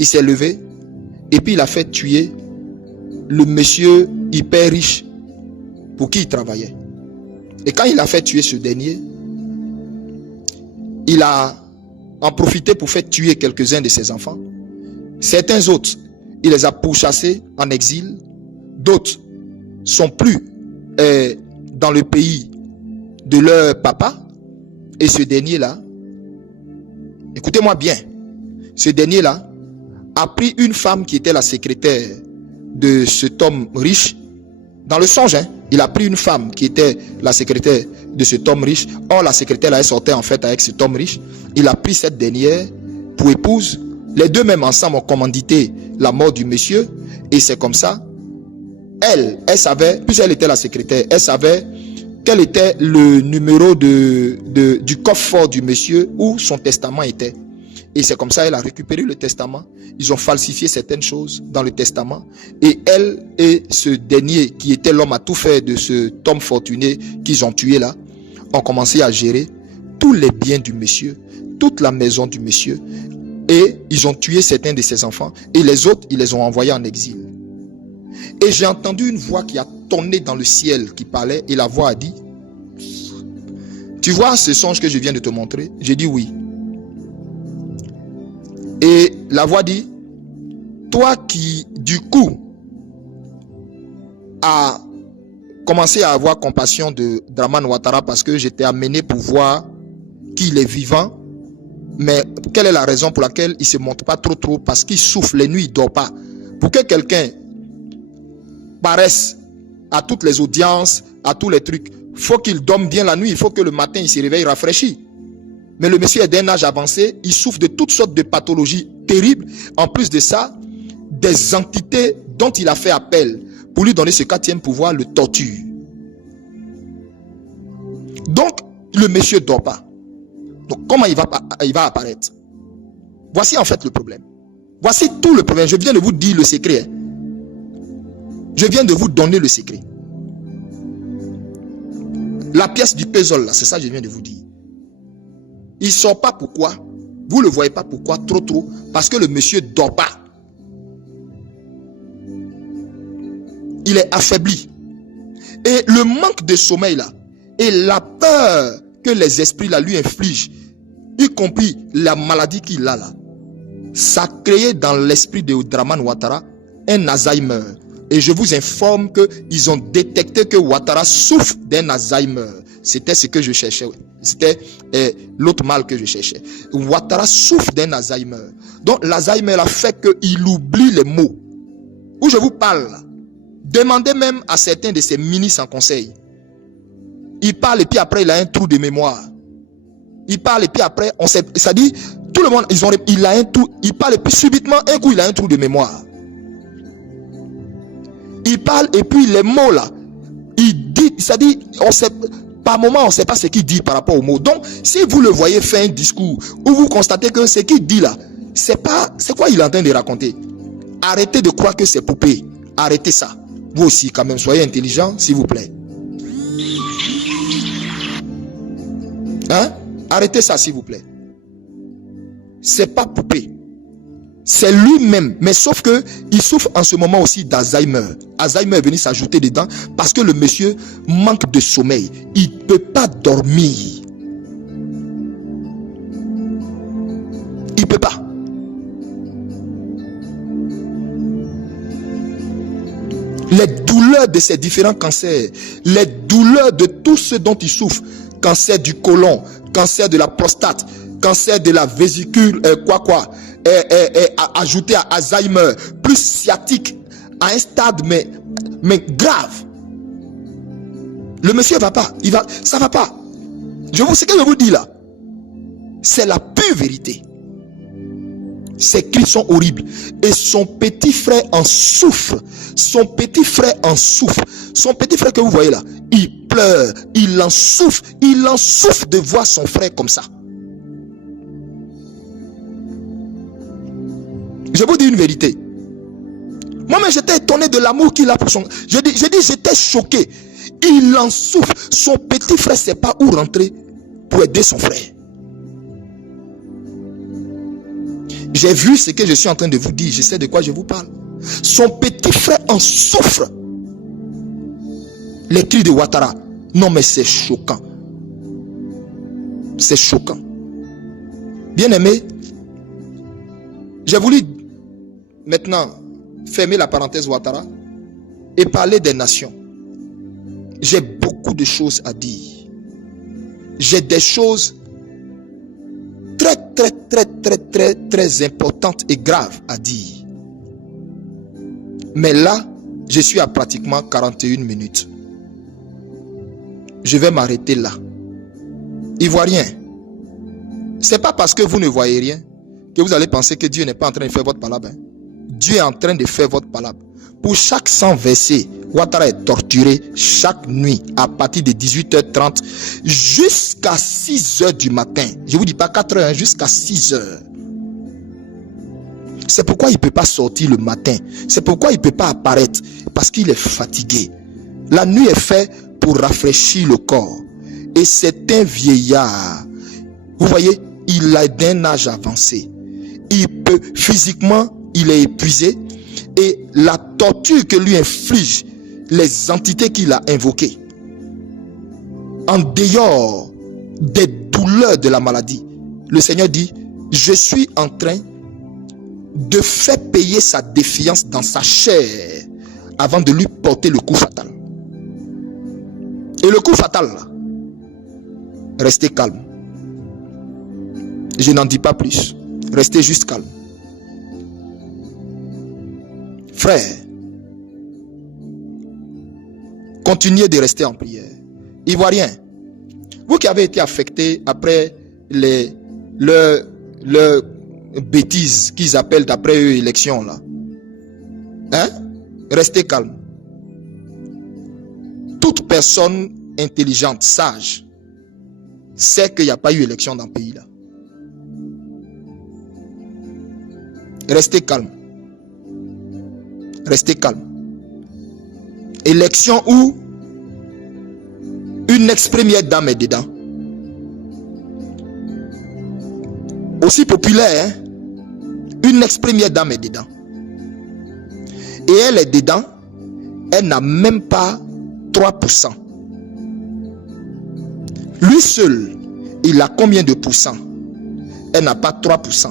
il s'est levé et puis il a fait tuer le monsieur hyper riche pour qui il travaillait. Et quand il a fait tuer ce dernier, il a en profité pour faire tuer quelques-uns de ses enfants. Certains autres, il les a pourchassés en exil. D'autres sont plus dans le pays de leur papa. Et ce dernier-là, écoutez-moi bien, ce dernier-là a pris une femme qui était la secrétaire de cet homme riche. Dans le songe, hein, il a pris une femme qui était la secrétaire de cet homme riche. Or, la secrétaire, elle sortait en fait avec cet homme riche. Il a pris cette dernière pour épouse. Les deux même ensemble ont commandité la mort du monsieur. Et c'est comme ça. Elle savait, puisqu'elle était la secrétaire, elle savait quel était le numéro du coffre-fort du monsieur où son testament était. Et c'est comme ça qu'elle a récupéré le testament. Ils ont falsifié certaines choses dans le testament. Et elle et ce dernier qui était l'homme à tout faire de cet homme fortuné qu'ils ont tué là, ont commencé à gérer tous les biens du monsieur, toute la maison du monsieur. Et ils ont tué certains de ses enfants. Et les autres, ils les ont envoyés en exil. Et j'ai entendu une voix qui a tonné dans le ciel qui parlait. Et la voix a dit, tu vois ce songe que je viens de te montrer? J'ai dit oui. Et la voix dit, toi qui du coup a commencé à avoir compassion de Dramane Ouattara parce que j'étais amené pour voir qu'il est vivant, mais quelle est la raison pour laquelle il ne se montre pas trop? Parce qu'il souffle les nuits, il ne dort pas. Pour que quelqu'un paraisse à toutes les audiences, à tous les trucs, il faut qu'il dorme bien la nuit, il faut que le matin il se réveille rafraîchi. Mais le monsieur est d'un âge avancé, il souffre de toutes sortes de pathologies terribles. En plus de ça, des entités dont il a fait appel pour lui donner ce quatrième pouvoir le torturent. Donc, le monsieur ne dort pas. Donc, comment il va apparaître? Voici en fait le problème. Voici tout le problème. Je viens de vous dire le secret. Je viens de vous donner le secret. La pièce du puzzle, là, c'est ça que je viens de vous dire. Il ne sort pas, pourquoi? Vous ne le voyez pas, pourquoi? Trop. Parce que le monsieur ne dort pas. Il est affaibli. Et le manque de sommeil, là, et la peur que les esprits, là, lui infligent, y compris la maladie qu'il a, là, ça a créé dans l'esprit de Dramane Ouattara un Alzheimer. Et je vous informe qu'ils ont détecté que Ouattara souffre d'un Alzheimer. C'était ce que je cherchais. C'était l'autre mal que je cherchais. Ouattara souffre d'un Alzheimer. Donc l'Alzheimer a fait qu'il oublie les mots. Où je vous parle, demandez même à certains de ses ministres en conseil. Il parle et puis après il a un trou de mémoire. Il parle et puis après, on sait, ça dit, tout le monde, il a un trou, il parle et puis subitement, un coup il a un trou de mémoire. Il parle et puis les mots là, il dit, ça dit, on sait, par moment on ne sait pas ce qu'il dit par rapport aux mots. Donc, si vous le voyez faire un discours où vous constatez que ce qu'il dit là, c'est quoi il est en train de raconter. Arrêtez de croire que c'est poupée. Arrêtez ça. Vous aussi quand même, soyez intelligents s'il vous plaît. Hein? Arrêtez ça s'il vous plaît. C'est pas poupée. C'est lui-même. Mais sauf que il souffre en ce moment aussi d'Alzheimer. Alzheimer est venu s'ajouter dedans parce que le monsieur manque de sommeil. Il ne peut pas dormir. Il ne peut pas. Les douleurs de ces différents cancers, les douleurs de tout ce dont il souffre, cancer du côlon, cancer de la prostate, cancer de la vésicule, ajouté à Alzheimer, plus sciatique, à un stade mais grave. Le monsieur va pas, ça va pas. Ce que je vous dis là, c'est la pure vérité. Ses cris sont horribles. Et son petit frère en souffre. Son petit frère en souffre. Son petit frère que vous voyez là, il pleure, il en souffre. Il en souffre de voir son frère comme ça. Je vous dis une vérité. Moi-même, j'étais étonné de l'amour qu'il a pour son... J'étais choqué. Il en souffre. Son petit frère ne sait pas où rentrer pour aider son frère. J'ai vu ce que je suis en train de vous dire. Je sais de quoi je vous parle. Son petit frère en souffre. Les cris de Ouattara. Non mais c'est choquant. C'est choquant. Bien aimé, j'ai voulu maintenant fermer la parenthèse Ouattara et parler des nations. J'ai beaucoup de choses à dire. J'ai des choses très importante et grave à dire. Mais là, je suis à pratiquement 41 minutes. Je vais m'arrêter là. Ivoirien, c'est pas parce que vous ne voyez rien que vous allez penser que Dieu n'est pas en train de faire votre palabre. Dieu est en train de faire votre palabre. Pour chaque 100 versets, Ouattara est torturé chaque nuit à partir de 18h30 jusqu'à 6h du matin. Je vous dis pas 4h, jusqu'à 6h. C'est pourquoi il ne peut pas sortir le matin. C'est pourquoi il ne peut pas apparaître. Parce qu'il est fatigué. La nuit est faite pour rafraîchir le corps. Et c'est un vieillard. Vous voyez, il a d'un âge avancé. Il peut, physiquement, il est épuisé. Et la torture que lui inflige les entités qu'il a invoquées, en dehors des douleurs de la maladie, le Seigneur dit, je suis en train de faire payer sa défiance dans sa chair avant de lui porter le coup fatal. Et le coup fatal, là, restez calme. Je n'en dis pas plus. Restez juste calme. Frère, continuez de rester en prière. Ivoirien, vous qui avez été affecté après le bêtises qu'ils appellent d'après eux élection là, hein? Restez calme. Toute personne intelligente, sage, sait qu'il n'y a pas eu élection dans le pays là. Restez calme. Restez calme. Élection où Une ex-première dame est dedans. Aussi populaire, hein? Une ex-première dame est dedans. Et elle est dedans. Elle n'a même pas 3%. Lui seul, il a combien de pourcents? Elle n'a pas 3%.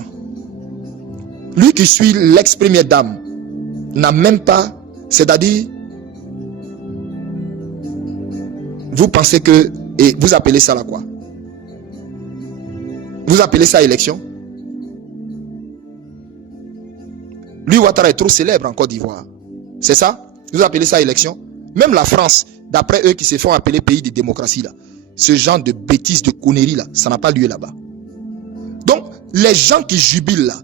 Lui qui suit l'ex-première dame n'a même pas, c'est-à-dire, vous pensez que, et vous appelez ça là quoi? Vous appelez ça élection? Lui, Ouattara est trop célèbre en Côte d'Ivoire. C'est ça? Vous appelez ça élection? Même la France, d'après eux qui se font appeler pays de démocratie là, ce genre de bêtises, de conneries là, ça n'a pas lieu là-bas. Donc, les gens qui jubilent là,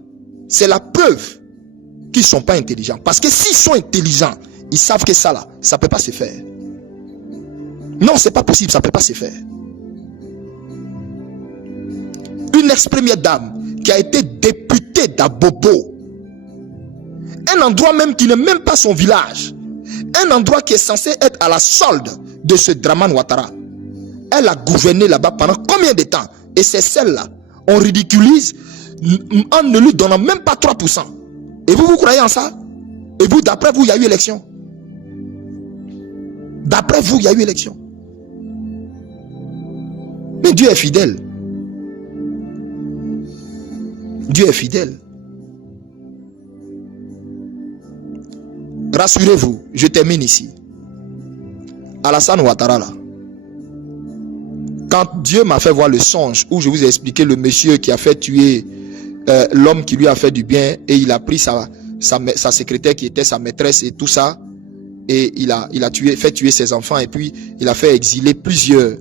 c'est la preuve qu'ils ne sont pas intelligents. Parce que s'ils sont intelligents, ils savent que ça là, ça ne peut pas se faire. Non, c'est pas possible, ça ne peut pas se faire. Une ex-première dame qui a été députée d'Abobo, un endroit même qui n'est même pas son village, un endroit qui est censé être à la solde de ce Dramane Ouattara. Elle a gouverné là-bas pendant combien de temps? Et c'est celle-là, on ridiculise en ne lui donnant même pas 3%. Et vous croyez en ça? Et vous, d'après vous, il y a eu élection. D'après vous, il y a eu élection. Mais Dieu est fidèle. Dieu est fidèle. Rassurez-vous, je termine ici. Alassane Ouattara là, quand Dieu m'a fait voir le songe où je vous ai expliqué le monsieur qui a fait tuer l'homme qui lui a fait du bien, et il a pris sa secrétaire qui était sa maîtresse et tout ça, et il a fait tuer ses enfants, et puis il a fait exiler plusieurs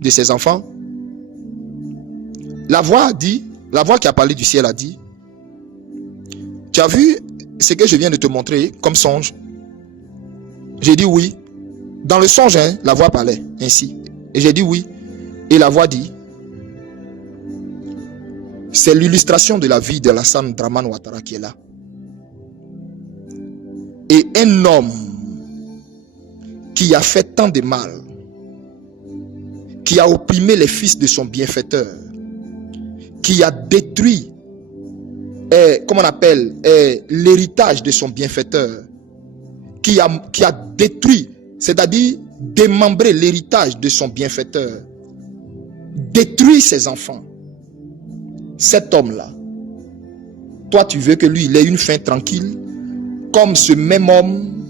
de ses enfants. La voix qui a parlé du ciel a dit: tu as vu ce que je viens de te montrer comme songe? J'ai dit oui. Dans le songe, hein, la voix parlait ainsi. Et j'ai dit oui. Et la voix dit: c'est l'illustration de la vie de Alassane Dramane Ouattara qui est là. Et un homme qui a fait tant de mal, qui a opprimé les fils de son bienfaiteur, qui a détruit comment on appelle l'héritage de son bienfaiteur, qui a détruit, c'est-à-dire démembré l'héritage de son bienfaiteur, détruit ses enfants. Cet homme-là, toi tu veux que lui il ait une fin tranquille, comme ce même homme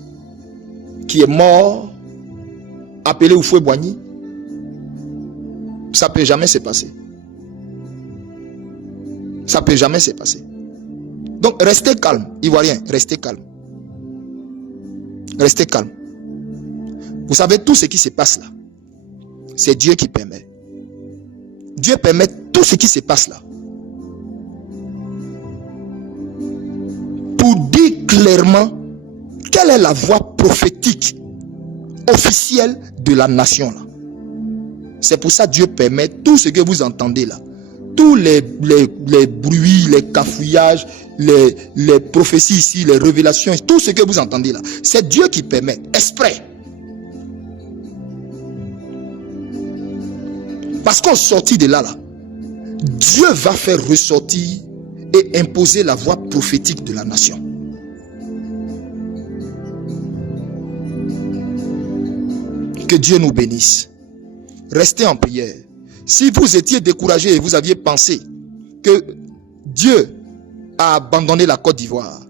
qui est mort, appelé Houphouët-Boigny? Ça ne peut jamais se passer. Ça ne peut jamais se passer. Donc restez calme, Ivoiriens, restez calme. Restez calme. Vous savez, tout ce qui se passe là, c'est Dieu qui permet. Dieu permet tout ce qui se passe là pour dire clairement quelle est la voix prophétique officielle de la nation là. C'est pour ça que Dieu permet tout ce que vous entendez là. Tous les bruits, les cafouillages, les prophéties ici, les révélations, tout ce que vous entendez là, c'est Dieu qui permet, exprès. Parce qu'on sortit de là, Dieu va faire ressortir et imposer la voix prophétique de la nation. Que Dieu nous bénisse. Restez en prière. Si vous étiez découragé et vous aviez pensé que Dieu a abandonné la Côte d'Ivoire,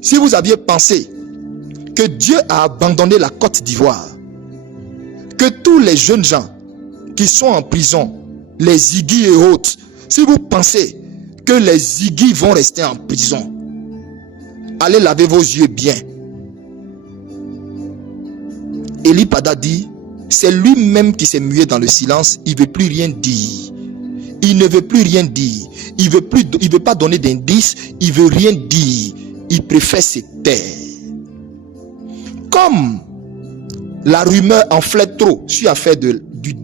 si vous aviez pensé que Dieu a abandonné la Côte d'Ivoire, que tous les jeunes gens qui sont en prison, les Ziggy et autres, si vous pensez que les Ziggy vont rester en prison, allez laver vos yeux bien. Eli Pada dit: c'est lui-même qui s'est mué dans le silence. Il ne veut plus rien dire. Il ne veut plus rien dire. Il veut pas donner d'indices. Il veut rien dire. Il préfère se taire. Comme la rumeur enflait trop sur l'affaire du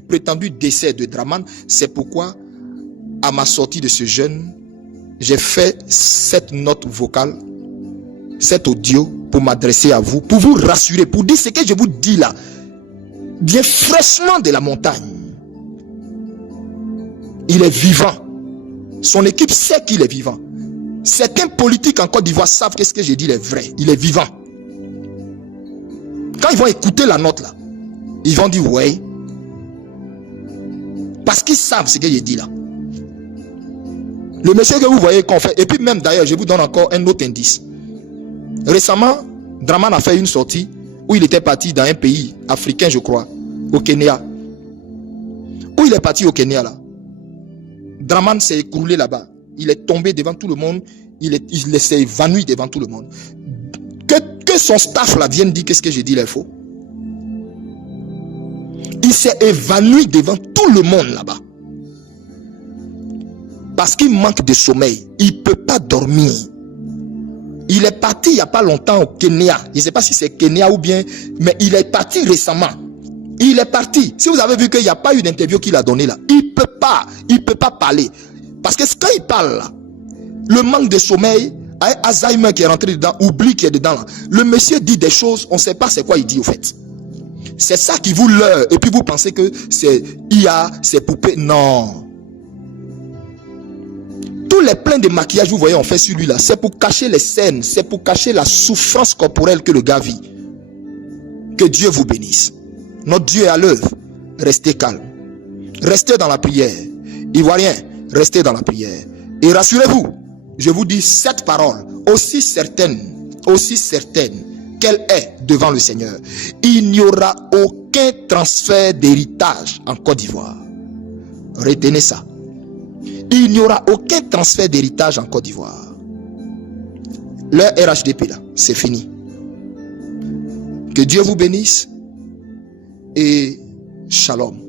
prétendu décès de Dramane, c'est pourquoi, à ma sortie de ce jeûne, j'ai fait cette note vocale, cet audio, pour m'adresser à vous, pour vous rassurer, pour dire ce que je vous dis là. vient fraîchement de la montagne. Il est vivant. Son équipe sait qu'il est vivant. Certains politiques en Côte d'Ivoire savent que ce que j'ai dit est vrai. Il est vivant. Quand ils vont écouter la note là, ils vont dire ouais. Parce qu'ils savent ce que j'ai dit là. Le monsieur que vous voyez qu'on fait, et puis même d'ailleurs, je vous donne encore un autre indice. Récemment, Draman a fait une sortie où il était parti dans un pays africain, je crois, au Kenya. Où il est parti au Kenya là. Draman s'est écroulé là-bas. Il est tombé devant tout le monde. Il s'est évanoui devant tout le monde. Que son staff là vienne dire qu'est-ce que j'ai dit là, il faut. Il s'est évanoui devant tout le monde là-bas. Parce qu'il manque de sommeil. Il ne peut pas dormir. Il est parti il n'y a pas longtemps au Kenya. Je ne sais pas si c'est Kenya ou bien, mais il est parti récemment. Il est parti. Si vous avez vu qu'il n'y a pas eu d'interview qu'il a donné là, il ne peut pas parler. Parce que quand il parle là, le manque de sommeil, Alzheimer qui est rentré dedans, oublie qui est dedans là. Le monsieur dit des choses, on ne sait pas c'est quoi il dit au fait. C'est ça qui vous leurre. Et puis vous pensez que c'est IA, c'est poupée. Non. Tous les pleins de maquillage vous voyez on fait sur lui là, c'est pour cacher les scènes, c'est pour cacher la souffrance corporelle que le gars vit. Que Dieu vous bénisse. Notre Dieu est à l'œuvre. Restez calme. Restez dans la prière. Ivoiriens, restez dans la prière. Et rassurez-vous, je vous dis cette parole, aussi certaine qu'elle est devant le Seigneur. Il n'y aura aucun transfert d'héritage en Côte d'Ivoire. Retenez ça. Il n'y aura aucun transfert d'héritage en Côte d'Ivoire. Leur RHDP là, c'est fini. Que Dieu vous bénisse et shalom.